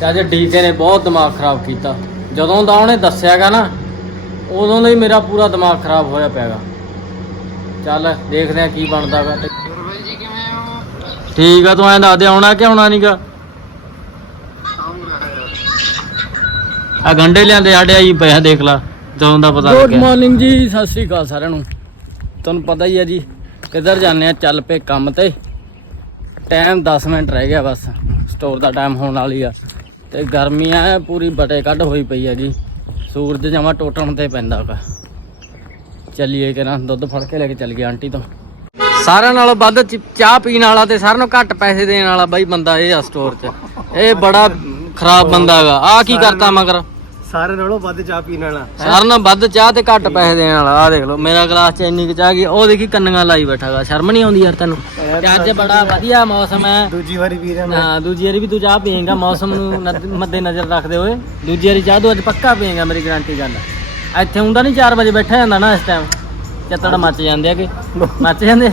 ਤੇ ਅੱਜ ਡੀਕੇ ਨੇ ਬਹੁਤ ਦਿਮਾਗ ਖਰਾਬ ਕੀਤਾ। ਜਦੋਂ ਦਾ ਉਹਨੇ ਦੱਸਿਆਗਾ ਨਾ ਉਦੋਂ ਦਾ ਹੀ ਮੇਰਾ ਪੂਰਾ ਦਿਮਾਗ ਖਰਾਬ ਹੋਇਆ ਪਿਆਗਾ। ਚੱਲ ਦੇਖਦੇ ਆ ਕੀ ਬਣਦਾਗਾ ਬਾਈ ਜੀ ਕਿਵੇਂ ਹੋ? ਠੀਕ ਆ ਤੂੰ ਐਂ ਦੱਸ ਦੇ ਆਉਣਾ ਕਿ ਆਉਣਾ ਨਹੀਂਗਾ ਆ ਗੰਡੇ ਲਿਆਂਦੇ ਸਾਡੇ ਆਈ ਪਿਆ ਦੇਖ ਲਾ ਜਦੋਂ ਦਾ ਪਤਾ ਗੁੱਡ ਮਾਰਨਿੰਗ ਜੀ ਸਤਿ ਸ੍ਰੀ ਅਕਾਲ ਸਾਰਿਆਂ ਨੂੰ। ਤੁਹਾਨੂੰ ਪਤਾ ਹੀ ਹੈ ਜੀ ਕਿੱਧਰ ਜਾਂਦੇ ਆ ਚੱਲ ਪਏ ਕੰਮ ਤੇ। ਟਾਈਮ 10 ਮਿੰਟ ਰਹਿ ਗਿਆ ਬਸ ਸਟੋਰ ਦਾ ਟਾਈਮ ਹੋਣ ਵਾਲੀ ਆ। ਤੇ ਗਰਮੀ ਆ ਪੂਰੀ ਬਟੇ ਕੱਢ ਹੋਈ ਪਈ ਹੈਗੀ। ਸੂਰਜ ਜਮਾ ਟੋਟਣ ਤੇ ਪੈਂਦਾ ਵਾ। ਚੱਲੀਏ ਕਿ ਨਾ, ਦੁੱਧ ਫੜ ਕੇ ਲੈ ਕੇ ਚੱਲ ਗਿਆ ਆਂਟੀ ਤੋਂ। ਸਾਰਿਆਂ ਨਾਲੋਂ ਵੱਧ ਚ- ਚਾਹ ਪੀਣ ਵਾਲਾ ਤੇ ਸਾਰਿਆਂ ਨੂੰ ਘੱਟ ਪੈਸੇ ਦੇਣ ਵਾਲਾ ਬਾਈ ਬੰਦਾ ਇਹ ਆ ਸਟੋਰ 'ਚ। ਇਹ ਬੜਾ ਖਰਾਬ ਬੰਦਾ ਹੈਗਾ। ਆ ਕੀ ਕਰਤਾ ਮਗਰ? ਸਾਰੇ ਨਾਲੋਂ ਵੱਧ ਚਾਹ ਪੀਣ ਵਾਲਾ। ਸਾਰਿਆਂ ਨਾਲੋਂ ਵੱਧ ਚਾਹ ਤੇ ਘੱਟ ਪੈਸੇ ਦੇਣ ਵਾਲਾ ਆ ਦੇਖ ਲਓ ਮੇਰਾ ਗਲਾਸ ਚ ਇੰਨੀ ਕੁ ਚਾਹ ਗਈ ਉਹ ਦੇਖੀ ਕੰਨੀਆਂ ਲਾਈ ਬੈਠਾਗਾ ਸ਼ਰਮ ਨਹੀਂ ਆਉਂਦੀ ਯਾਰ ਤੈਨੂੰ। ਤੇ ਅੱਜ ਬੜਾ ਵਧੀਆ ਮੌਸਮ ਹੈ। ਦੂਜੀ ਵਾਰੀ ਪੀ ਰਿਹਾ ਹਾਂ ਦੂਜੀ ਵਾਰੀ ਵੀ ਤੂੰ ਚਾਹ ਪੀਏਗਾ ਮੌਸਮ ਨੂੰ ਨਦ- ਮੱਦੇ ਨਜ਼ਰ ਰੱਖਦੇ ਹੋਏ। ਦੂਜੀ ਵਾਰੀ ਚਾਹ ਤੂੰ ਅੱਜ ਪੱਕਾ ਪੀਏਗਾ ਮੇਰੀ ਗਾਰੰਟੀ ਗੱਲ। ਇੱਥੇ ਹੁੰਦਾ ਨਹੀਂ 4 ਵਜੇ ਬੈਠਾ ਜਾਂਦਾ ਨਾ ਇਸ ਟਾਈਮ ਚੱਤੜ ਮੱਚ ਜਾਂਦੇ ਆ ਕਿ ਮੱਚ ਜਾਂਦੇ। ਆ?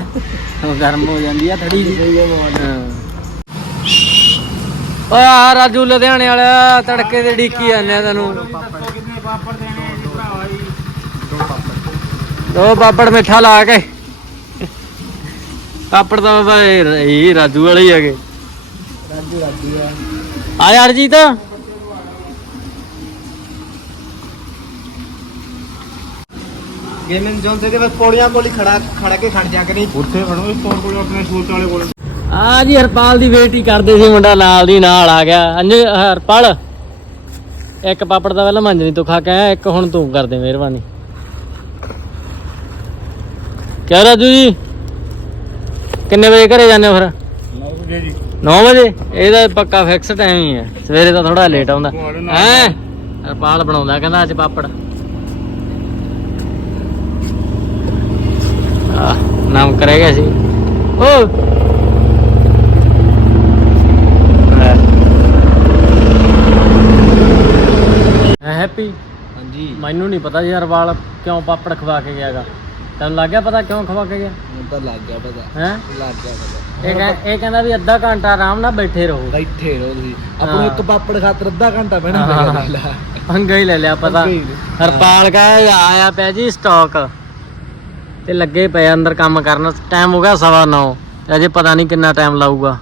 ਉਹ ਗਰਮ ਹੋ ਜਾਂਦੀ ਆ ਥੜੀ ਜੀ ਹਾਂ। ਓ ਆ ਰਾਜੂ ਲੁਧਿਆਣੇ ਵਾਲਾ ਤੜਕੇ ਤੇ ਡੀਕੀ ਜਾਂਦੇ ਆ ਤੈਨੂੰ। ਕਿੰਨੇ ਪਾਪੜ ਦੇਣੇ ਜੀ ਭਰਾਵਾ ਜੀ ਦੋ ਪਾਪੜ ਮਿੱਠਾ ਲਾ ਕੇ। ਪਾਪੜ ਤਾਂ ਬਾਬਾ ਇਹ ਰਾਜੂ ਵਾਲੇ ਹੀ ਹੈਗੇ। ਰਾਜੂ ਰਾਜੂ ਆ ਆ ਯਾਰ ਜੀ ਤਾਂ। ਗੇਮਿੰਗ ਜ਼ੋਨ ਤੇ ਬਸ ਪੌੜੀਆਂ ਕੋਲ ਹੀ ਖੜਾ ਖੜਾ ਕੇ ਖੜ ਜਾ ਕੇ ਨਹੀਂ ਉੱਥੇ ਖੜੋ ਇਸ ਪੌੜ ਕੋਲ ਆਪਣੇ ਸਕੂਲ ਵਾਲੇ ਕੋਲ। ਆ ਜੀ ਹਰਪਾਲ ਦੀ ਵੇਟ ਹੀ ਕਰਦੇ ਸੀ ਮੁੰਡਾ ਨਾਲ ਦੀ ਨਾਲ ਆ ਗਿਆ। ਅੰਜ ਹਰਪਾਲ ਇੱਕ ਪਾਪੜ ਦਾ ਪਹਿਲਾਂ ਮੰਜਣੀ ਤੋਂ ਖਾ ਕੇ ਆਇਆ ਇੱਕ ਹੁਣ ਤੂੰ ਕਰ ਦੇ ਮਿਹਰਬਾਨੀ। ਕਿਆ ਰਾਜੂ ਜੀ? ਕਿੰਨੇ ਵਜੇ ਘਰੇ ਜਾਂਦੇ ਹੋ ਫਿਰ? ਜੀ ਜੀ। 9 ਵਜੇ? ਇਹਦਾ ਪੱਕਾ ਫਿਕਸ ਟਾਈਮ ਹੀ ਹੈ। ਸਵੇਰੇ ਤਾਂ ਥੋੜਾ ਲੇਟ ਆਉਂਦਾ। ਹੈ? ਹਰਪਾਲ ਬਣਾਉਂਦਾ ਕਹਿੰਦਾ ਅੱਜ ਪਾਪੜ। ਆ ਨਾਮ ਕਰੇਗਾ ਸੀ। ਓ ਹੈਪੀ ਹਾਂਜੀ। ਮੈਨੂੰ ਨਹੀਂ ਪਤਾ ਯਾਰ ਵਾਲ ਕਿਉਂ ਪਾਪੜ ਖਵਾ ਕੇ ਗਿਆਗਾ। ਤੈਨੂੰ ਲੱਗ ਗਿਆ ਪਤਾ ਕਿਉਂ ਖਵਾ ਕੇ ਗਿਆ? ਮੈਨੂੰ ਤਾਂ ਲੱਗ ਗਿਆ ਪਤਾ। ਹੈ? ਲੱਗ ਗਿਆ ਪਤਾ। ਇਹ ਕਹਿ- ਇਹ ਕਹਿੰਦਾ ਵੀ ਅੱਧਾ ਘੰਟਾ ਆਰਾਮ ਨਾਲ ਬੈਠੇ ਰਹੋ। ਬੈਠੇ ਰਹੋ ਤੁਸੀਂ। ਹਾਂ। ਆਪਣਾ ਇੱਕ ਪਾਪੜ ਖਾਤਰ ਅੱਧਾ ਘੰਟਾ ਬਹਿਣਾ ਹਾਂ। ਪੈਣਾ ਲੈ ਪੰਗਾ ਹੀ ਲੈ ਲਿਆ ਪਤਾ। ਪੰਗਾ ਹੀ। ਹਰਪਾਲ ਕਹੇ ਆਇਆ ਪਿਆ ਜੀ ਸਟਾਕ ਤੇ ਲੱਗੇ ਪਏ ਅੰਦਰ ਕੰਮ ਕਰਨ। ਟਾਈਮ ਹੋ ਗਿਆ ਸਵਾ 9 ਅਜੇ ਪਤਾ ਨਹੀਂ ਕਿੰਨਾ ਟਾਈਮ ਲਾਊਗਾ।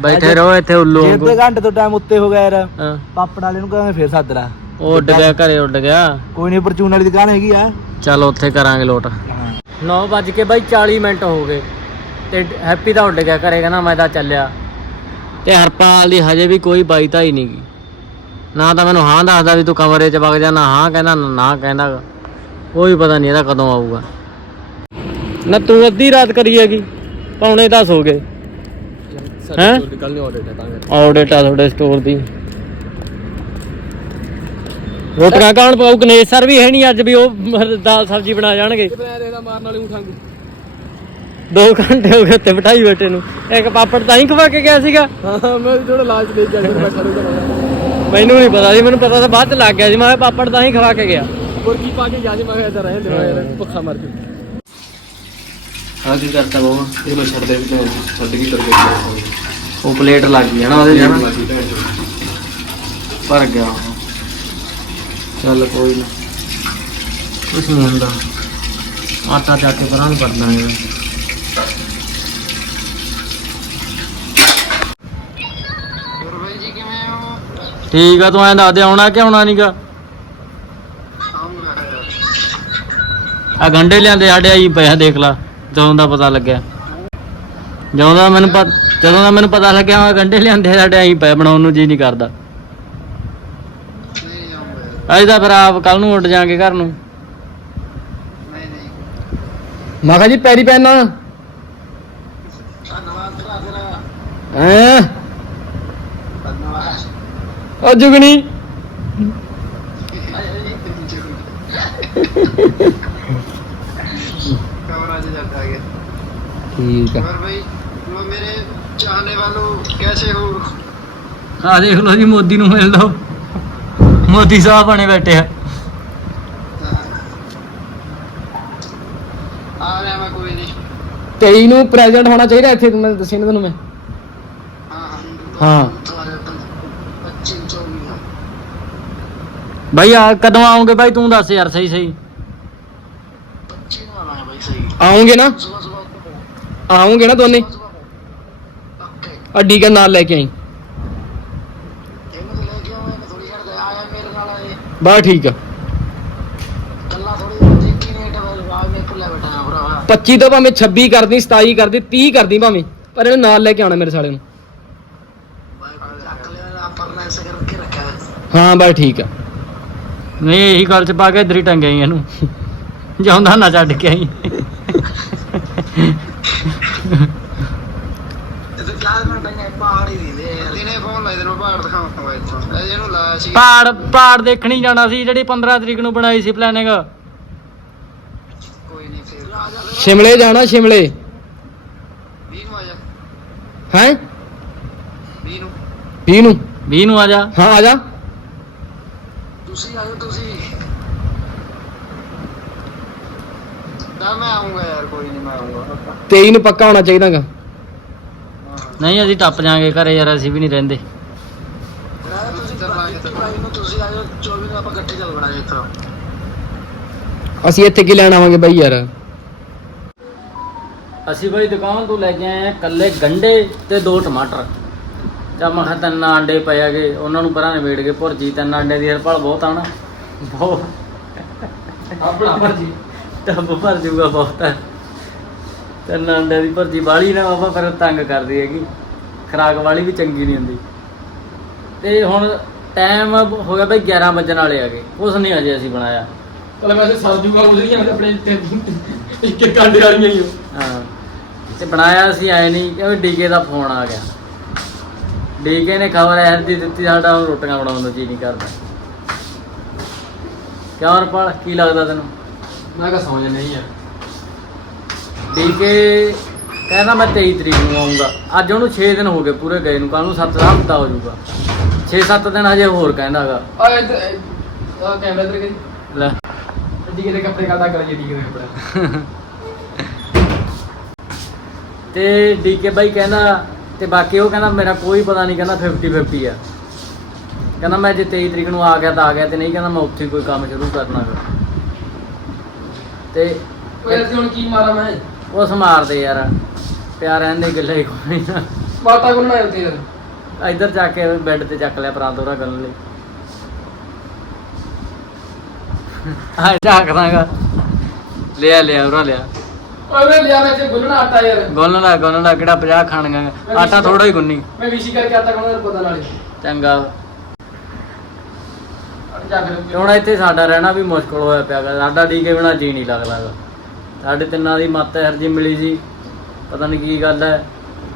ਬੈਠੇ ਰਹੋ ਇੱਥੇ ਉੱਲੂ ਜੇ। ਅੱਧੇ ਘੰਟੇ ਤੋਂ ਟਾਈਮ ਉੱਤੇ ਹੋ ਗਿਆ ਯਾਰ ਹਾਂ, ਪਾਪੜ ਵਾਲੇ ਨੂੰ ਕਹਿੰਦੇ ਫੇਰ ਸੱਦ ਲਾ। ਉਹ ਉੱਡ ਗਿਆ ਘਰੇ ਉੱਡ ਗਿਆ। ਕੋਈ ਨਹੀਂ ਪਰਚੂਨ ਵਾਲੀ ਦੁਕਾਨ ਹੈਗੀ ਆ। ਚਲ ਉੱਥੇ ਕਰਾਂਗੇ ਲੋਟ। 9 ਵੱਜ ਕੇ ਬਾਈ 40 ਮਿੰਟ ਹੋ ਗਏ ਤੇ ਹੈਪੀ ਤਾਂ ਉੱਡ ਗਿਆ ਘਰੇ ਕਹਿੰਦਾ ਮੈਂ ਤਾਂ ਚੱਲਿਆ। ਤੇ ਹਰਪਾਲ ਦੀ ਹਜੇ ਵੀ ਕੋਈ ਬਾਈਤਾ ਹੀ ਨਹੀਂ ਗੀ। ਨਾ ਤਾਂ ਮੈਨੂੰ ਹਾਂ ਦੱਸਦਾ ਵੀ ਤੂੰ ਕਮਰੇ 'ਚ ਵਗ ਜਾ ਨਾ ਹਾਂ ਕਹਿੰਦਾ ਨਾ ਕਹਿੰਦਾ। ਕੋਈ ਪਤਾ ਨਹੀਂ ਇਹਦਾ ਕਦੋਂ ਆਊਗਾ। ਨਾ ਤੂੰ ਅੱਧੀ ਰਾਤ ਕਰੀ ਹੈਗੀ ਪੌਣੇ 10 ਹੋ ਗਏ। ਹੈਂ? ਕੱਲ ਨਹੀਂ ਤਾਂ ਆਡਿਟ ਆ ਤੁਹਾਡੇ ਸਟੋਰ ਦੀ। ਰੋਟੀਆਂ ਕੌਣ ਪਾਉ ਗਣੇਸ਼ ਸਰ ਵੀ ਹੈ ਨਹੀਂ ਅੱਜ ਵੀ ਉਹ ਦਾਲ ਸਬਜ਼ੀ ਬਣਾ ਜਾਣਗੇ। ਇਹਦਾ ਮਾਰਨ ਵਾਲੀ ਉਠਾਂਗੇ। 2 ਘੰਟੇ ਹੋ ਗਏ ਉੱਤੇ ਬਿਠਾਈ ਬੈਠੇ ਨੂੰ। ਇੱਕ ਪਾਪੜ ਤਾਂ ਹੀ ਖਵਾ ਕੇ ਗਿਆ ਸੀਗਾ। ਹਾਂ ਮੈਂ ਥੋੜਾ ਲਾਜ ਲੈ ਕੇ ਆਇਆ ਬੈਠਾ ਰਹੂਗਾ ਮੈਨੂੰ ਨਹੀਂ ਪਤਾ ਸੀ ਮੈਨੂੰ ਪਤਾ ਤਾਂ ਬਾਅਦ ਚ ਲੱਗ ਗਿਆ ਸੀ ਮੈਂ ਕਿਹਾ ਪਾਪੜ ਤਾਂ ਹੀ ਖਵਾ ਕੇ ਗਿਆ। ਹੋਰ ਕੀ ਪਾ ਕੇ ਜਾ ਜੀ ਮੈਂ ਕਿਹਾ ਇੱਧਰ ਰਹੇ ਲੈ ਭੁੱਖਾ ਮਰ ਕੇ ਹਾਂ ਕੀ ਕਰਤਾ ਬਾਬਾ ਇਹ ਮੈਂ ਛੱਡ ਦੇ ਵੀ ਛੱਡ ਕੇ ਕਰਕੇ ਉਹ ਪਲੇਟ ਲੱਗ ਗਈ ਹੈ ਨਾ ਉਹਦੇ ਜਣਾ ਭਰ ਗਿਆ ਚੱਲ ਕੋਈ ਨਾ। ਕੁਛ ਨਹੀਂ ਹੁੰਦਾ। ਆਟਾ ਚੱਕ ਕੇ ਪਰਾਂ ਨੂੰ ਕਰ ਦਾਂਗੇ। ਹੋਰ ਬਾਈ ਜੀ ਕਿਵੇਂ ਹੋ? ਠੀਕ ਆ ਤੂੰ ਐਂ ਦੱਸ ਦੇ ਆਉਣਾ ਕਿ ਆਉਣਾ ਨਹੀਂਗਾ ਆ ਗੰਡੇ ਲਿਆਂਦੇ ਸਾਡੇ ਆਈ ਪਿਆ ਦੇਖ ਲਾ ਜਦੋਂ ਦਾ ਪਤਾ ਲੱਗਿਆ। ਜਦੋਂ ਦਾ ਮੈਨੂੰ ਪਤਾ ਜਦੋਂ ਦਾ ਮੈਨੂੰ ਪਤਾ ਲੱਗਿਆ ਮੈਂ ਗੰਡੇ ਲਿਆਂਦੇ ਸਾਡੇ ਐਂ ਪਏ ਬਣਾਉਣ ਨੂੰ ਜੀ ਨਹੀਂ ਕਰਦਾ। ਅੱਜ ਤਾਂ ਫਿਰ ਆਪ ਕੱਲ ਨੂੰ ਉੱਡ ਜਾਾਂਗੇ ਘਰ ਨੂੰ। ਮੈਂ ਕਿਹਾ ਜੀ ਪੈਰੀ ਪੈਣਾ। ਧੰਨਵਾਦ ਤੇਰਾ ਤੇਰਾ ਐ ਉਹ ਜੁਗਣੀ। ਕਵਰ ਅੱਜ ਜੱਟ ਆ ਠੀਕ ਆ। ਹੋਰ ਬਈ? चाहने वालों कैसे हो ਆ ਦੇਖ ਲਓ ਜੀ ਮੋਦੀ ਨੂੰ ਮਿਲ ਲਓ ਮੋਦੀ ਸਾਹਿਬ ਬਣੇ ਬੈਠੇ ਆ आ रहा मैं कोई नहीं 23 ਨੂੰ ਪ੍ਰੈਜ਼ੀਡੈਂਟ ਹੋਣਾ ਚਾਹੀਦਾ ਇੱਥੇ ਮੈਂ ਦੱਸੀ ਨਾ ਤੁਹਾਨੂੰ ਮੈਂ हाँ हाँ। तुम्हारे ਬਾਈ ਆ ਕਦੋਂ ਆਉਂਗੇ ਬਾਈ ਤੂੰ ਦੱਸ ਯਾਰ ਸਹੀ ਸਹੀ ਆਉਂਗੇ ਨਾ ਆਉਂਗੇ ਨਾ ਦੋਨੇ ਅੱਡੀ ਕੇ ਨਾਲ ਲੈ ਕੇ ਆਈ। ਬਾ ਠੀਕ ਆ। 25 ਤੋਂ ਭਾਵੇਂ 26 ਕਰਦੀ 27 ਕਰਦੀ 30 ਕਰਦੀ ਭਾਵੇਂ, ਪਰ ਇਹਨੂੰ ਨਾਲ ਲੈ ਕੇ ਆਉਣਾ ਮੇਰੇ ਸਾਲੇ ਨੂੰ। ਹਾਂ ਬਾ ਠੀਕ ਆ। ਨਹੀਂ, ਇਹੀ ਗੱਲ ਚ ਪਾ ਕੇ ਇਧਰ ਹੀ ਟੰਗ ਆਈ ਇਹਨੂੰ। ਜਾਉਂਦਾ ਨਾ ਛੱਡ ਕੇ ਆਈ ਪਹਾੜ ਪਹਾੜ ਦੇਖਣੀ ਜਾਣਾ ਸੀ ਜਿਹੜੀ 15 ਤਰੀਕ ਨੂੰ ਬਣਾਈ ਸੀ ਪਲੈਨਿੰਗ ਸ਼ਿਮਲੇ ਜਾਣਾ ਸ਼ਿਮਲੇ। ਹੈ? 20 ਨੂੰ। 20 ਨੂੰ। ਆ ਜਾ। ਹਾਂ ਆ ਜਾ। ਤੁਸੀਂ ਆਇਓ ਤੁਸੀਂ। ਨਾ ਮੈਂ ਆਉਂਗਾ ਯਾਰ ਕੋਈ ਨਹੀਂ ਮੈਂ ਆਉਂਗਾ 23 ਨੂੰ ਪੱਕਾ ਹੋਣਾ ਚਾਹੀਦਾਗਾ। ਨਹੀਂ ਅਸੀਂ ਟੱਪ ਜਾਾਂਗੇ ਘਰੇ ਯਾਰ ਅਸੀਂ ਵੀ ਨਹੀਂ ਰਹਿੰਦੇ। ਤੁਸੀਂ ਭਾਈ ਨੂੰ ਤੁਸੀਂ ਆਇਓ 24 ਨੂੰ ਆਪਾਂ ਇਕੱਠੇ ਚੱਲ ਬਣਾਏ ਇੱਥੋਂ। ਅਸੀਂ ਇੱਥੇ ਕੀ ਲੈਣ ਆਵਾਂਗੇ ਬਾਈ ਯਾਰ? ਅਸੀਂ ਬਈ ਦੁਕਾਨ ਤੋਂ ਲੈ ਕੇ ਆਏ ਆ ਕੱਲੇ ਗੰਡੇ ਤੇ ਦੋ ਟਮਾਟਰ। ਜਾਂ ਮੈਂ ਕਿਹਾ ਤਿੰਨ ਆਂਡੇ ਪਏ ਹੈਗੇ ਉਹਨਾਂ ਨੂੰ ਪਰਾਂ ਨਿਬੇੜ ਕੇ ਭੁਰਜੀ ਤਿੰਨ ਆਂਡੇ ਦੀ ਹਰਪਲ ਬਹੁਤ ਆ ਨਾ। ਬਹੁਤ। ਆਪਣਾ ਮਰਜ਼ੀ ਟੱਬ ਭਰ ਜੂਗਾ ਬਹੁਤ। ਹੈ ਤਿੰਨ ਆਂਡੇ ਦੀ ਭੁਰਜੀ ਬਾਲੀ ਨਾ ਬਾਬਾ ਫਿਰ ਤੰਗ ਕਰਦੀ ਹੈਗੀ। ਖਰਾਕ ਵਾਲੀ ਵੀ ਚੰਗੀ ਨਹੀਂ ਹੁੰਦੀ। ਤੇ ਹੁਣ ਟਾਈਮ ਹੋ ਗਿਆ ਬਈ 11 ਵਜਣ ਵਾਲੇ ਹੈਗੇ ਕੁਛ ਨਹੀਂ ਅਜੇ ਅਸੀਂ ਬਣਾਇਆ। ਚਲ ਵੈਸੇ ਸਰ ਜੂਗਾ ਉਧਰੀਆਂ ਆਪਣੇ ਤੇ ਇੱਕ ਇੱਕ ਕਾਂਡੇ ਵਾਲੀਆਂ ਹੀ ਹਾਂ। ਤੇ ਬਣਾਇਆ ਅਸੀਂ ਆਏ ਨਹੀਂ ਕਿਉਂਕਿ ਡੀਕੇ ਦਾ ਫੋਨ ਆ ਗਿਆ। ਡੀਕੇ ਨੇ ਖਬਰ ਐ ਦੀ ਦਿੱਤੀ ਸਾਡਾ ਹੁਣ ਰੋਟੀਆਂ ਬਣਾਉਣ ਨੂੰ ਜੀ ਨਹੀਂ ਕਰਦਾ। ਕਿਉਂ ਰਪਾਲ ਕੀ ਲੱਗਦਾ ਤੈਨੂੰ? ਮੈਂ ਕਹਾ ਸਮਝ ਨਹੀਂ ਯਾਰ ਡੀਕੇ ਕਹਿੰਦਾ ਮੈਂ 23 ਤਰੀਕ ਨੂੰ ਆਉਂਗਾ ਅੱਜ ਉਹਨੂੰ 6 ਦਿਨ ਹੋ ਗਏ ਪੂਰੇ ਗਏ ਨੂੰ ਕੱਲ ਨੂੰ 7 ਹਫ਼ਤਾ ਹੋ ਜਾਊਗਾ। 6-7 ਦਿਨ ਹਜੇ ਹੋਰ ਕਹਿੰਦਾਗਾ। ਆ ਇੱਧਰ ਆ ਕੈਮਰਾ ਇੱਧਰ ਕਰੀ। ਲੈ। ਡੀ ਦੇ ਕੱਪੜੇ ਕਾਦਾ ਕਰੀਏ ਡੀ ਦੇ ਕੱਪੜੇ। ਤੇ ਡੀਕੇ ਬਾਈ ਕਹਿੰਦਾ ਤੇ ਬਾਕੀ ਉਹ ਕਹਿੰਦਾ ਮੇਰਾ ਕੋਈ ਪਤਾ ਨਹੀਂ ਕਹਿੰਦਾ 50 50 ਆ। ਕਹਿੰਦਾ ਮੈਂ ਜੇ 23 ਤਰੀਕ ਨੂੰ ਆ ਗਿਆ ਤਾਂ ਆ ਗਿਆ ਤੇ ਨਹੀਂ ਕਹਿੰਦਾ ਮੈਂ ਉੱਥੇ ਕੋਈ ਕੰਮ ਸ਼ੁਰੂ ਕਰਨਾ। ਤੇ ਓਏ ਅਸੀਂ ਹੁਣ ਕੀ ਮਾਰਾਂ ਮੈਂ? ਉਸ ਮਾਰਦੇ ਯਾਰ ਪਿਆਰ ਰਹਿੰਦੇ ਗੱਲੇ ਹੀ ਕੋਈ ਨਾ। ਬਾਟਾ ਕੋਲ ਨਾ ਤੇ ਯਾਰ ਇੱਧਰ ਜਾ ਕੇ ਬੈੱਡ ਤੇ ਚੱਕ ਲਿਆ ਪਰਾਂ ਤੋਰਾ ਕਰਨ ਲਈ। ਹਾਂ ਝਾਕਦਾਗਾ ਲਿਆ ਲਿਆ ਉਰਾ ਲਿਆ। ਮੈਂ ਲਿਆ ਮੈਂ ਤੇ ਗੁੰਨਣਾ ਆਟਾ ਯਾਰ। ਗੋਲਣਾ ਗੋਲਣਾ ਕਿਹੜਾ 50 ਖਾਣਗਾ। ਆਟਾ ਥੋੜਾ ਹੀ ਗੁੰਨੀ। ਮੈਂ ਵਿਸ਼ੀ ਕਰਕੇ ਆਟਾ ਕੋਲ ਪਤਾ ਨਾਲੇ ਚੰਗਾ। ਹੁਣ ਇੱਥੇ ਸਾਡਾ ਰਹਿਣਾ ਵੀ ਮੁਸ਼ਕਲ ਹੋਇਆ ਪਿਆ ਗਾ। ਸਾਡਾ ਡੀਕੇ ਬਿਨਾ ਜੀ ਨਹੀਂ ਲੱਗਦਾ ਸਾਡੇ ਤਿੰਨਾਂ ਦੀ ਮੱਤ ਜਿਹੀ ਮਿਲੀ ਸੀ। ਪਤਾ ਨਹੀਂ ਕੀ ਗੱਲ ਹੈ।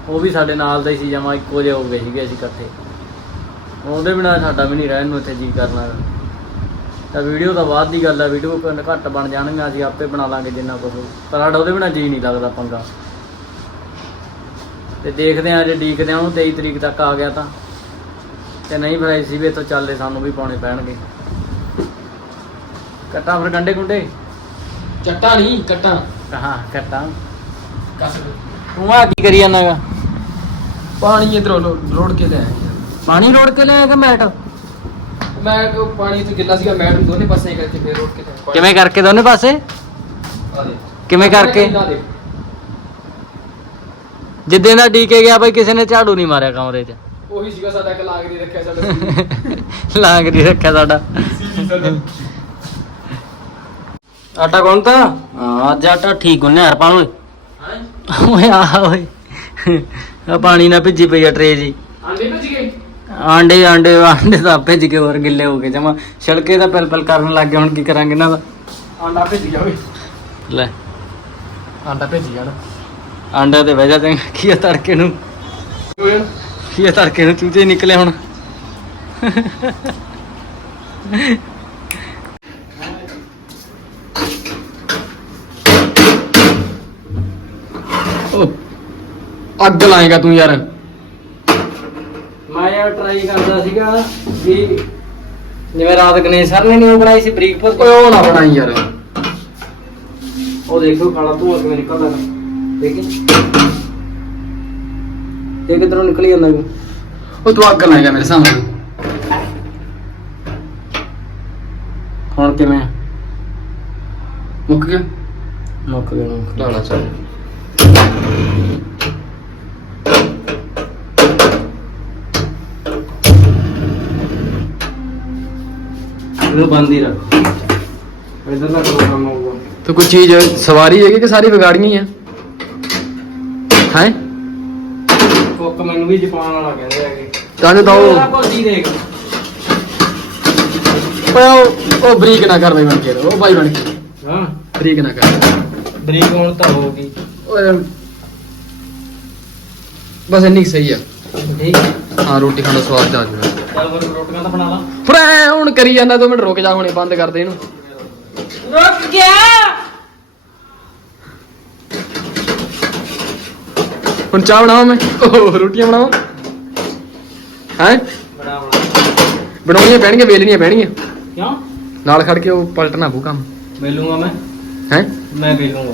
ਉਹ ਵੀ ਸਾਡੇ ਨਾਲ ਦਾ ਹੀ ਸੀ ਜਮਾ ਇੱਕੋ ਜਿਹੇ ਹੋ ਗਏ ਸੀਗੇ ਅਸੀਂ ਇਕੱਠੇ। ਉਹਦੇ ਬਿਨਾ ਸਾਡਾ ਵੀ ਨਹੀਂ ਰਹਿਣ ਨੂੰ ਇੱਥੇ ਜੀ ਕਰਨਾ। ਤਾਂ ਵੀਡੀਓ ਤਾਂ ਬਾਅਦ ਦੀ ਗੱਲ ਹੈ ਵੀਡੀਓ ਘੱਟ ਬਣ ਜਾਣਗੀਆਂ ਅਸੀਂ ਆਪੇ ਬਣਾ ਲਾਂਗੇ ਜਿੰਨਾ ਕੁਝ ਪਰ ਸਾਡਾ ਉਹਦੇ ਬਿਨਾ ਜੀ ਨਹੀਂ ਲੱਗਦਾ ਪੰਗਾ। ਤੇ ਦੇਖਦੇ ਆਂ ਜੇ ਡੀਕਦੇ ਆਂ ਉਹ 23 ਤਰੀਕ ਤੱਕ ਆ ਗਿਆ ਤਾਂ। ਤੇ ਨਹੀਂ ਫਿਰ ਅਸੀਂ ਵੀ ਇੱਥੋਂ ਚੱਲਦੇ ਸਾਨੂੰ ਵੀ ਪਾਉਣੇ ਪੈਣਗੇ। ਕੱਟਾਂ ਫਿਰ ਗੰਡੇ ਗੁੰਡੇ ਚੱਟਾ ਨਹੀਂ ਕੱਟਾ। ਕਹਾਂ ਕੱਟਾਂ। ਕਸ ਤੂੰ ਆ ਕੀ ਕਰੀ ਜਾਂਦਾਗਾ ਪਾਣੀ ਇਧਰੋਂ ਰੋੜ ਕੇ ਲੈ ਆਇਆ। ਪਾਣੀ ਰੋੜ ਕੇ ਲਿਆਏਗਾ ਮੈਟ? ਮੈਂ ਉਹ ਪਾਣੀ ਤੇ ਗਿੱਲਾ ਸੀਗਾ ਮੈਡਮ ਦੋਨੇ ਪਾਸੇ ਕਰਕੇ ਫੇਰ ਰੋੜ ਕੇ ਲੈ ਆਇਆ। ਕਿਵੇਂ ਕਰਕੇ ਦੋਨੇ ਪਾਸੇ? ਆ ਦੇ। ਕਿਵੇਂ ਕਰਕੇ? ਇੰਨਾ ਦੇ। ਜਿੱਦਾਂ ਦਾ ਡੀਕੇ ਗਿਆ ਬਈ ਕਿਸੇ ਨੇ ਝਾੜੂ ਨਹੀਂ ਮਾਰਿਆ ਕਮਰੇ 'ਚ। ਉਹੀ ਸੀਗਾ ਸਾਡਾ ਇੱਕ ਲਾਗ ਦੀ ਰੱਖਿਆ ਸਾਡਾ ਲਾਂਗ ਨਹੀਂ ਰੱਖਿਆ ਸਾਡਾ। ਸੀਰੀ ਸਾਡਾ ਆਟਾ ਕੌਣ ਤਾ? ਹਾਂ ਅੱਜ ਆਟਾ ਠੀਕ ਗੁੰਨਿਆ ਯਾਰ ਪਾਣ ਓਏ। ਹਾਂ? ਓਏ ਆ ਓਏ। ਆ ਪਾਣੀ ਨਾਲ ਭਿੱਜੀ ਪਈ ਆ ਟਰੇ ਜੀ। ਆਂਡੇ ਭੱਜ ਗਏ? ਆਂਡੇ ਆਂਡੇ ਆਂਡੇ ਤਾਂ ਭਿੱਜ ਕੇ ਹੋਰ ਗਿੱਲੇ ਹੋ ਗਏ ਜਮਾ ਛਿਲਕੇ ਦਾ ਪਿਲ ਪਿਲ ਕਰਨ ਲੱਗ ਗਏ ਹੁਣ ਕੀ ਕਰਾਂਗੇ ਇਹਨਾਂ ਦਾ? ਆਂਡਾ ਭੱਜ ਗਿਆ ਓਏ। ਲੈ। ਆਂਡਾ ਭੱਜ ਗਿਆ ਨਾ। ਆਂਡਾ ਤੇ ਵਜਾ ਤੇ ਕੀ ਆ ਤੜਕੇ ਨੂੰ? ਕੀ ਆ ਤੜਕੇ ਨੂੰ ਚੂਚੇ ਨਿਕਲੇ ਹੁਣ। ਅੱਗ ਲਾਏਗਾ ਤੂੰ ਯਾਰ। ਮੈਂ ਯਾਰ ਟਰਾਈ ਕਰਦਾ ਸੀਗਾ ਵੀ ਜਿਵੇਂ ਰਾਤ ਗਣੇਸ਼ ਸਰ ਨੇ ਨਹੀਂ ਉਹ ਬਣਾਈ ਸੀ ਬਰੀਕ ਪਰ ਉਹ ਨਾ ਬਣਾਈ ਯਾਰ। ਉਹ ਦੇਖੋ ਕਾਲਾ ਧੂਆ ਕਿਵੇਂ ਨਿਕਲਦਾ ਹੈ ਦੇਖੀ? ਇਹ ਕਿਧਰੋਂ ਨਿਕਲੀ ਜਾਂਦਾ ਹੈ ਉਹ ਤੂੰ ਅੱਗ ਲਾਏਗਾ ਮੇਰੇ ਸਾਹਮਣੇ। ਹੁਣ ਕਿਵੇਂ? ਮੁੱਕ ਗਿਆ? ਮੁੱਕ ਗਿਆ ਮੁੱਕ ਲਾ ਲਾ ਇਹਨੂੰ ਬੰਦ ਹੀ ਰੱਖ ਇਧਰ ਦਾ ਕੋਈ ਕੰਮ ਹੋਊਗਾ ਤੇ ਕੋਈ ਚੀਜ਼ ਸਵਾਰੀ ਹੈਗੀ ਕਿ ਸਾਰੀ ਵਿਗਾੜੀਆਂ ਆ? ਹੈ? ਕੁੱਕ ਮੈਨੂੰ ਵੀ ਜਪਾਨ ਵਾਲਾ ਕਹਿੰਦੇ ਹੈਗੇ ਤਾਂ ਜੋ ਦੋ ਇਹਦਾ ਭੁਰਜੀ ਦੇਖ। ਓਏ ਉਹ ਉਹ ਬਰੀਕ ਨਾ ਕਰ ਬਈ ਬਣ ਕੇ ਉਹ ਬਾਈ ਬਣ ਕੇ। ਹਾਂ। ਬਰੀਕ ਨਾ ਕਰ। ਬਰੀਕ ਹੁਣ ਤਾਂ ਓਏ ਬਸ ਇੰਨੀ ਕੁ ਸਹੀ ਆ। ਠੀਕ। ਹਾਂ ਰੋਟੀ ਖਾਣ ਦਾ ਸਵਾਦ ਆ ਜੂਗਾ। ਚੱਲ ਫਿਰ ਰੋਟੀਆਂ ਤਾਂ ਬਣਾ ਲਾ। ਐਂ ਹੁਣ ਕਰੀ ਜਾਂਦਾ ਦੋ ਮਿੰਟ ਰੁਕ ਜਾ ਹੁਣੇ ਬੰਦ ਕਰ ਦੇ ਇਹਨੂੰ। ਰੁਕ ਗਿਆ। ਹੁਣ ਚਾਹ ਬਣਾਵਾਂ ਮੈਂ? ਓਹ ਰੋਟੀਆਂ ਬਣਾਵਾਂ? ਹੈ? ਬਣਾ ਬਣਾ ਬਣਾਉਣੀਆਂ ਪੈਣਗੀਆਂ ਵੇਲਣੀਆਂ ਪੈਣਗੀਆਂ। ਕਿਉਂ? ਨਾਲ ਖੜ ਕੇ ਉਹ ਪਲਟਣਾ ਪਊ ਕੰਮ। ਵੇਲੂਗਾ ਮੈਂ। ਹੈ? ਮੈਂ ਵੇਲੂਗਾ।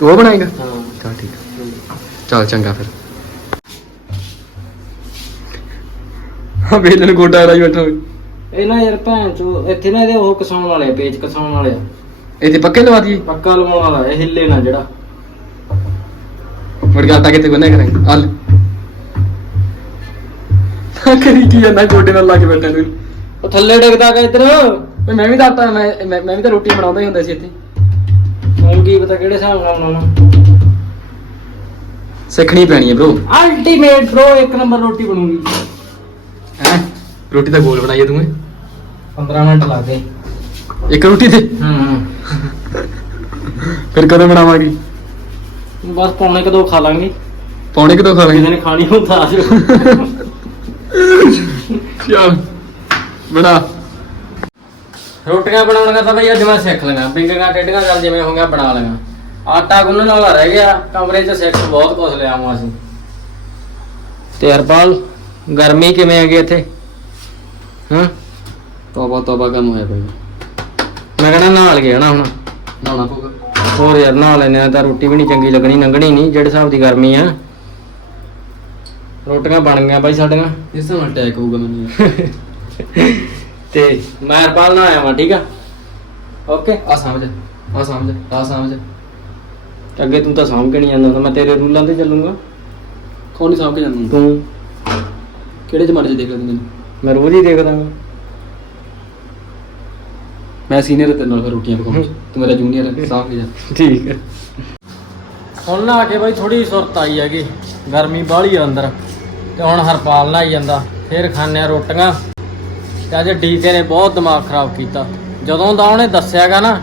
ਤੂੰ ਉਹ ਬਣਾਏਗਾ? ਹਾਂ। ਚਲ ਠੀਕ। ਚੱਲ ਚੰਗਾ ਫਿਰ। ਹਾਂ ਵੇਲਣ ਗੋਡਾ ਲਾਈ ਬੈਠਾ ਹੋਈ ਇਹ ਨਾ ਯਾਰ ਭੈਣ ਚੋ ਇੱਥੇ ਨਾ ਇਹਦੇ ਉਹ ਕਸਾਉਣ ਵਾਲੇ ਆ, ਪੇਚ ਕਸਾਉਣ ਵਾਲੇ ਆ। ਇੱਥੇ ਪੱਕੇ ਲਵਾ ਦਈਏ? ਪੱਕਾ ਲਵਾਉਣ ਵਾਲਾ ਇਹ ਹਿੱਲੇ ਨਾ ਜਿਹੜਾ। ਮੁੜ ਕੇ ਆਟਾ ਕਿਤੇ ਗੁੰਨੇ ਕਰਾਂਗੇ? ਹਲ ਕਰੀ ਕੀ ਜਾਂਦਾ ਗੋਡੇ ਨਾਲ ਲਾ ਕੇ ਬੈਠਾ ਨੂੰ ਉਹ ਥੱਲੇ ਡਿੱਗਦਾ ਗਾ ਇੱਧਰ। ਓਏ ਮੈਂ ਵੀ ਤਾਂ ਆਟਾ ਮੈਂ ਮੈਂ ਮੈਂ ਵੀ ਤਾਂ ਰੋਟੀ ਬਣਾਉਂਦਾ ਹੀ ਹੁੰਦਾ ਸੀ ਇੱਥੇ। ਹੁਣ ਕੀ ਪਤਾ ਕਿਹੜੇ ਹਿਸਾਬ ਨਾਲ ਬਣਾਉਣਾ ਸਿੱਖਣੀ ਪੈਣੀ ਹੈ ਬ్రో ਅਲਟੀਮੇਟ ਬ్రో ਇੱਕ ਨੰਬਰ ਰੋਟੀ ਬਣੂਗੀ। ਹੈ? ਰੋਟੀ ਤਾਂ ਗੋਲ ਬਣਾਈ ਹੈ? ਤੂੰ 15 ਮਿੰਟ ਲੱਗ ਗਏ ਇੱਕ ਰੋਟੀ ਤੇ ਹੂੰ ਫਿਰ ਕਦੋਂ ਬਣਾਵਾਂਗੇ? ਬਸ ਪੌਣੇ ਕਦੋਂ ਖਾ ਲਾਂਗੇ। ਪੌਣੇ ਕਿਦੋਂ ਖਾ ਕਿਸੇ ਲਾਂਗੇ। ਨੇ ਖਾਣੀ ਹੁੰਦਾ ਆ ਜਾਓ ਚੱਲ ਬਣਾ। ਰੋਟੀਆਂ ਬਣਾਉਣੀਆਂ ਤਾਂ ਬਈ ਅੱਜ ਮੈਂ ਸਿੱਖ ਲਈਆਂ। ਬਿੰਗੀਆਂ ਟੇਡੀਆਂ ਚੱਲ ਜਿਵੇਂ ਹੋਈਆਂ ਬਣਾ ਲਈਆਂ। ਆਟਾ ਗੁੰਨਣ ਵਾਲਾ ਰਹਿ ਗਿਆ। ਕਮਰੇ 'ਚ ਸਿੱਖ ਬਹੁਤ ਕੁਝ ਲਿਆ ਹਾਂ ਅਸੀਂ। ਤੇ ਹਰਪਾਲ ਗਰਮੀ ਕਿਵੇਂ ਹੈਗੀ ਇੱਥੇ? ਹਾਂ? ਤੋਬਾ ਤੋਬਾ ਕੰਮ ਹੋਇਆ ਭਾਈ ਮੈਂ ਕਹਿੰਦਾ ਨਹਾ ਗਿਆ ਨਾ ਹੁਣ ਨਾਉਣਾ ਪਊਗਾ। ਹੋਰ ਯਾਰ ਨਹਾ ਲੈਨੇ ਆ ਤਾਂ ਰੋਟੀ ਵੀ ਨਹੀਂ ਚੰਗੀ ਲੱਗਣੀ ਲੰਘਣੀ ਨਹੀਂ ਜਿਹੜੇ ਹਿਸਾਬ ਦੀ ਗਰਮੀ ਆ। ਰੋਟੀਆਂ ਬਣ ਗਈਆਂ ਬਾਈ ਸਾਡੀਆਂ। ਇਸ ਨਾਲ ਅਟੈਕ ਹੋਊਗਾ ਮੈਨੂੰ ਤੇ ਮੈਂ ਹਰਪਾਲ ਨਾਲ ਆਇਆ ਵਾਂ ਠੀਕ ਆ? ਓਕੇ। ਆ ਸਮਝ ਆ ਸਮਝ ਆ ਸਮਝ ਅੱਗੇ ਤੂੰ ਤਾਂ ਸਾਂਭ ਕੇ ਨਹੀਂ ਜਾਂਦਾ ਹੁੰਦਾ ਮੈਂ ਤੇਰੇ ਰੂਲਾਂ ਤੇ ਚੱਲੂੰਗਾ। ਕੌਣ ਨਹੀਂ ਸਾਂਭ ਕੇ ਜਾਂਦਾ ਤੂੰ। ਕਿਹੜੇ ਚ ਮਰਜ਼ੀ ਦੇਖ ਲੈਂਦੇ ਮੈਨੂੰ? ਮੈਂ ਰੋਜ਼ ਹੀ ਦੇਖਦਾ ਗਾ। ਮੈਂ ਸੀਨੀਅਰ ਤੇਰੇ ਨਾਲ ਰੋਟੀਆਂ ਪਕਾਉਂਦਾ ਤੂੰ ਮੇਰਾ ਜੂਨੀਅਰ ਹੈ ਸਾਂਭ ਕੇ ਜਾ। ਠੀਕ ਹੈ। ਹੁਣ ਆ ਕੇ ਬਾਈ ਥੋੜੀ ਸੁਰਤ ਆਈ ਹੈਗੀ। ਗਰਮੀ ਬਾਹਲੀ ਆ ਅੰਦਰ। ਤੇ ਹੁਣ ਹਰਪਾਲ ਨਾ ਜਾਂਦਾ। ਫੇਰ ਖਾਣੇ ਆ ਰੋਟੀਆਂ। ਤੇ ਅੱਜ ਡੀਕੇ ਨੇ ਬਹੁਤ ਦਿਮਾਗ ਖਰਾਬ ਕੀਤਾ। ਜਦੋਂ ਦਾ ਉਹਨੇ ਦੱਸਿਆਗਾ ਨਾ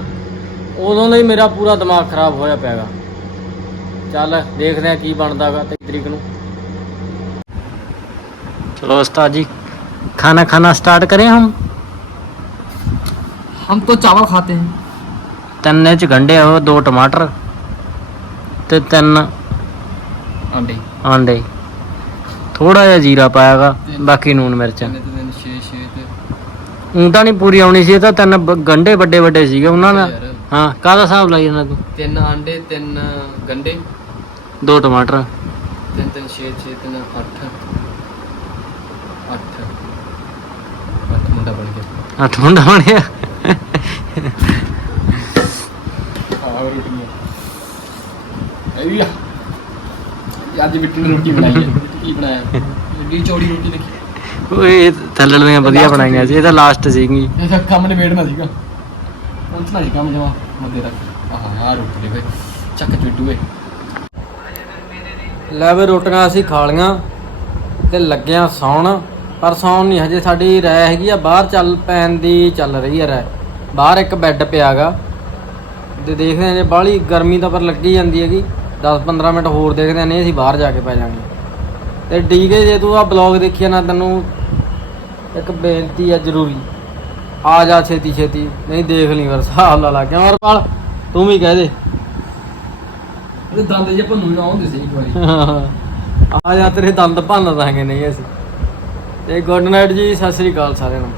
ਉਦੋਂ ਦਾ ਹੀ ਮੇਰਾ ਪੂਰਾ ਦਿਮਾਗ ਖਰਾਬ ਹੋਇਆ ਪਿਆਗਾ। ਚੱਲ ਦੇਖਦੇ ਆ ਕੀ ਬਣਦਾਗਾ ਤੇ ਤਰੀਕ ਨੂੰ। ਚਲੋ ਉਸਤਾਦ ਜੀ ਖਾਣਾ ਖਾਣਾ ਸਟਾਰਟ ਕਰੇ ਹਮ हम तो चावल खाते हैं ਤਿੰਨ ਚ ਗੰਢੇ ਹੋ ਦੋ ਟਮਾਟਰ ਤੇ ਤਿੰਨ ਆਂਡੇ ਆਂਡੇ ਥੋੜਾ ਜਿਹਾ ਜੀਰਾ ਪਾਇਆਗਾ ਬਾਕੀ ਨੂਨ ਮਿਰਚ ਤਿੰਨ ਤਿੰਨ 6 6 ਤੇ ਊਂਟਾ ਨਹੀਂ ਪੂਰੀ ਆਉਣੀ ਸੀ ਇਹ ਤਾਂ ਤਿੰਨ ਬ- ਗੰਢੇ ਵੱਡੇ ਵੱਡੇ ਸੀਗੇ ਉਹਨਾਂ ਦਾ ਯਾਰ। ਹਾਂ ਕਾਹਦਾ ਹਿਸਾਬ ਲਾਈ ਜਾਂਦਾ ਤੂੰ ਤਿੰਨ ਆਂਡੇ ਤਿੰਨ ਗੰਡੇ ਦੋ ਟਮਾਟਰ ਤਿੰਨ ਤਿੰਨ 6 6 ਤਿੰਨ 8 8 ਅੱਠ ਮੁੰਡਾ ਬਣ ਗਿਆ ਅੱਠ ਮੁੰਡਾ ਬਣਿਆ ਆਹ ਰੋਟੀਆਂ ਅਈਆ ਅੱਜ ਬਿੱਟੂ ਨੇ ਰੋਟੀ ਬਣਾਈ ਹੈ ਕੀ ਬਣਾਇਆ ਏਡੀ ਚੌੜੀ ਰੋਟੀ ਦੇਖੀ ਓਏ ਥੱਲੜ ਦੀਆਂ ਵਧੀਆ ਬਣਾਈਆਂ ਸੀ ਇਹ ਤਾਂ ਲਾਸਟ ਸੀਗੀ ਇਹ ਤਾਂ ਕੰਮ ਨਿਬੇੜਨਾ ਸੀਗਾ। ਪਹੁੰਚਣਾ ਸੀ ਕੰਮ ਜਮਾ ਮੱਦੇ ਤੱਕ। ਆਹ ਆ ਰੋਟੀ ਦੇ ਵੇ ਚੱਕ ਚੁੱਟੂ ਵੇ ਲੈ ਵੇ ਰੋਟੀਆਂ ਅਸੀਂ ਖਾ ਲੀਆਂ ਤੇ ਲੱਗਿਆ ਸੌਣ ਪਰ ਸੌਣ ਨਹੀਂ ਹਜੇ ਸਾਡੀ ਰਹਿ ਹੈਗੀ ਆ ਬਾਹਰ ਚੱਲ ਪੈਣ ਦੀ ਚੱਲ ਰਹੀ ਆ ਰਹਿ ਬਾਹਰ ਇੱਕ ਬੈੱਡ ਪਿਆਗਾ। ਤੇ ਦੇਖਦੇ ਆ ਜੇ ਬਾਹਲੀ ਗਰਮੀ ਤਾਂ ਪਰ ਲੱਗੀ ਜਾਂਦੀ ਹੈਗੀ। 10-15 ਮਿੰਟ ਹੋਰ ਦੇਖਦੇ ਆ ਨਹੀਂ ਅਸੀਂ ਬਾਹਰ ਜਾ ਕੇ ਪੈ ਜਾਾਂਗੇ ਤੇ ਡੀਕੇ ਜੇ ਤੂੰ ਆ ਬਲੌਗ ਦੇਖਿਆ ਨਾ ਤੈਨੂੰ ਇੱਕ ਬੇਨਤੀ ਆ ਜ਼ਰੂਰੀ। ਆ ਜਾ ਛੇਤੀ ਛੇਤੀ ਨਹੀਂ ਦੇਖ ਲਈ ਵਰ ਹਿਸਾਬ ਲਾ ਲਾ ਕਿਉਂ? ਹਰਪਾਲ ਤੂੰ ਵੀ ਕਹਿ ਦੇ। ਇਹ ਦੰਦ ਜੇ ਭੰਨੂ ਨਾ ਹੁੰਦੇ ਸੀ ਇੱਕ ਵਾਰੀ। ਆ ਜਾ ਤੇਰੇ ਦੰਦ ਭੰਨ ਦਾਂਗੇ ਨਹੀਂ ਅਸੀਂ। ਤੇ ਗੁੱਡ ਨਾਈਟ ਜੀ ਸਤਿ ਸ੍ਰੀ ਅਕਾਲ ਸਾਰਿਆਂ ਨੂੰ।